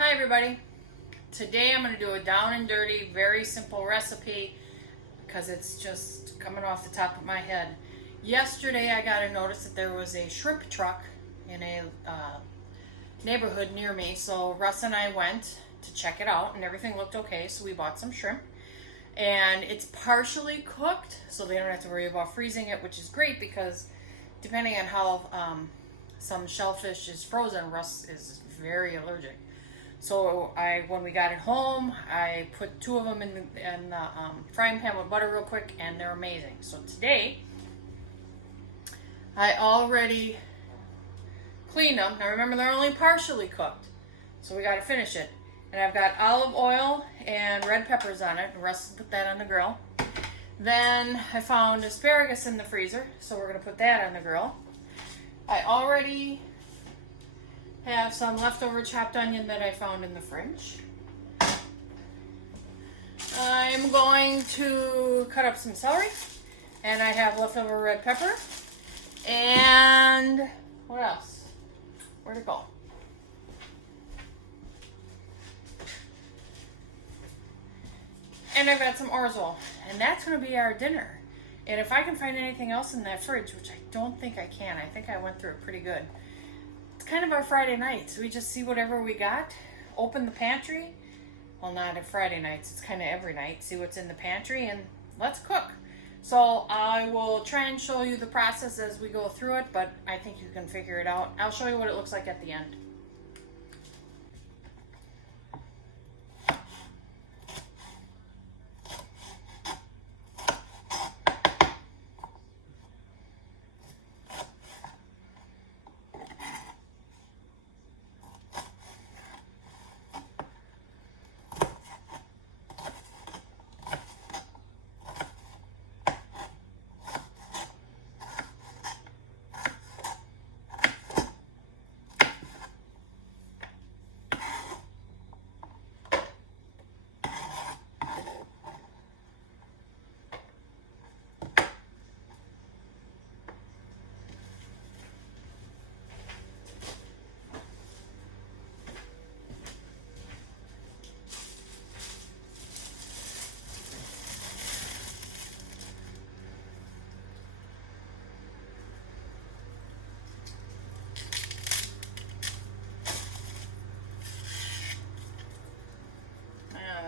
Hi everybody. Today I'm going to do a down and dirty, very simple recipe because it's just coming off the top of my head. Yesterday I got a notice that there was a shrimp truck in a neighborhood near me, so Russ and I went to check it out and everything looked okay, so we bought some shrimp. And it's partially cooked, so they don't have to worry about freezing it, which is great because depending on how some shellfish is frozen, Russ is very allergic. So when we got it home, I put two of them in the frying pan with butter real quick, and they're amazing. So today, I already cleaned them. Now remember, they're only partially cooked, so we got to finish it. And I've got olive oil and red peppers on it. The rest put that on the grill. Then I found asparagus in the freezer, so we're gonna put that on the grill. I already have some leftover chopped onion that I found in the fridge. I'm going to cut up some celery, and I have leftover red pepper. And what else? Where'd it go? And I've got some orzo, and that's going to be our dinner. And if I can find anything else in that fridge, which I don't think I can, I think I went through it pretty good. It's kind of our Friday nights. We just see whatever we got, open the pantry. Well, not at Friday nights, it's kind of every night. See what's in the pantry, and let's cook. So I will try and show you the process as we go through it, but I think you can figure it out. I'll show you what it looks like at the end.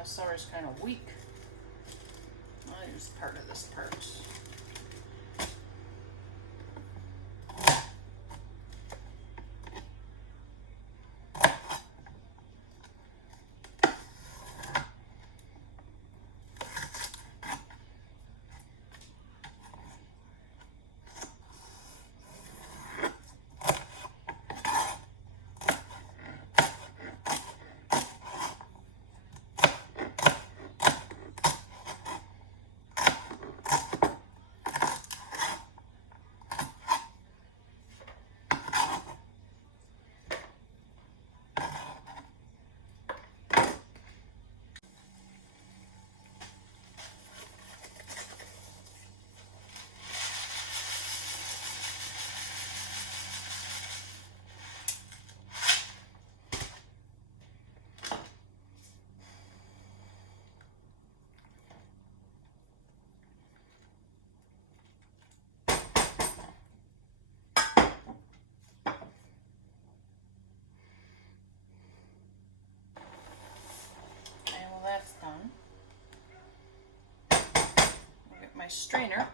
The celery's kind of weak. I'll use part of this part. That's done. I'll get my strainer.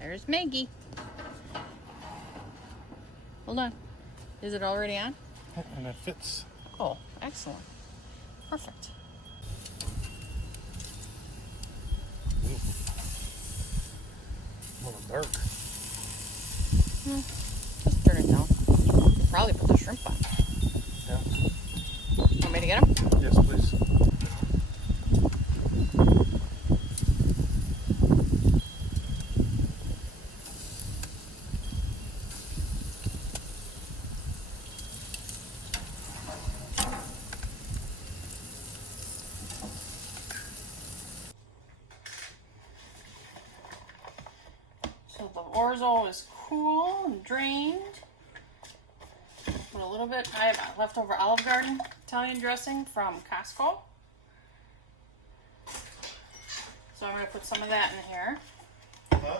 There's Maggie. Hold on. Is it already on? And it fits. Oh, excellent. Perfect. Ooh. A little dark. Just turn it down. You'll probably put the shrimp on. Yeah. Want me to get them? Yes, please. the orzo is cool and drained. Put a little bit, I have leftover Olive Garden Italian dressing from Costco. So I'm going to put some of that in here. Huh?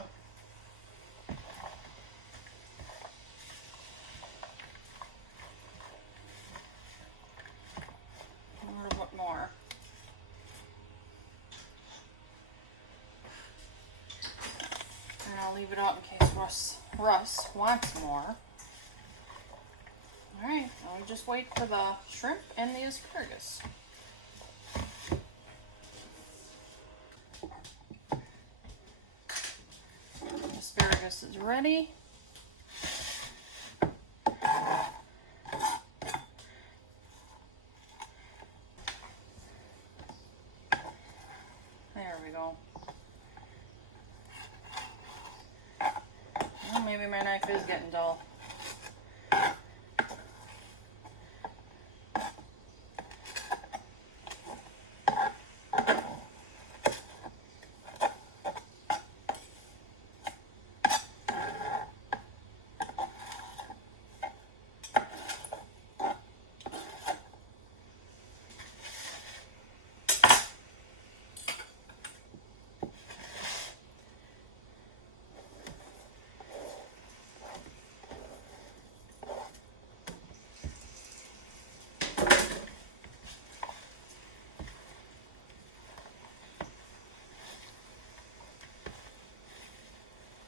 A little bit more. And I'll leave it out in case Russ wants more. Alright, now we just wait for the shrimp and the asparagus. Asparagus is ready. There we go. Well, maybe my knife is getting dull.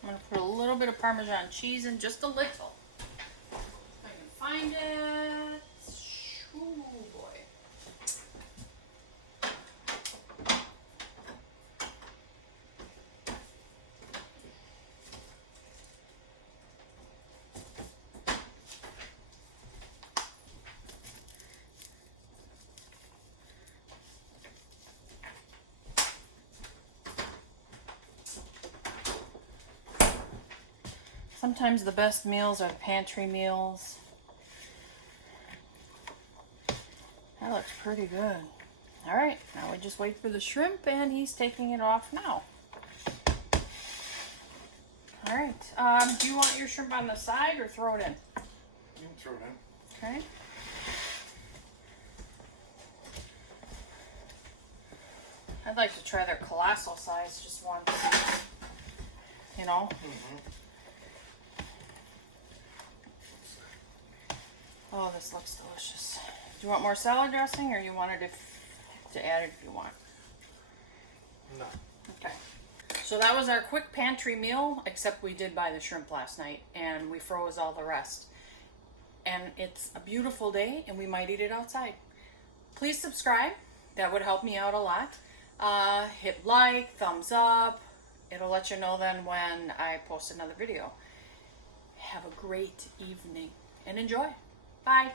I'm going to put a little bit of Parmesan cheese in, just a little. If I can find it. Oh boy. Sometimes the best meals are the pantry meals. That looks pretty good. Alright, now we just wait for the shrimp and he's taking it off now. Alright, do you want your shrimp on the side or throw it in? You can throw it in. Okay. I'd like to try their colossal size just once. You know? Mm-hmm. Oh, this looks delicious. Do you want more salad dressing, or you wanted to add it if you want? No. Okay. So that was our quick pantry meal, except we did buy the shrimp last night, and we froze all the rest. And it's a beautiful day, and we might eat it outside. Please subscribe. That would help me out a lot. Hit like, thumbs up. It'll let you know then when I post another video. Have a great evening, and enjoy. Bye.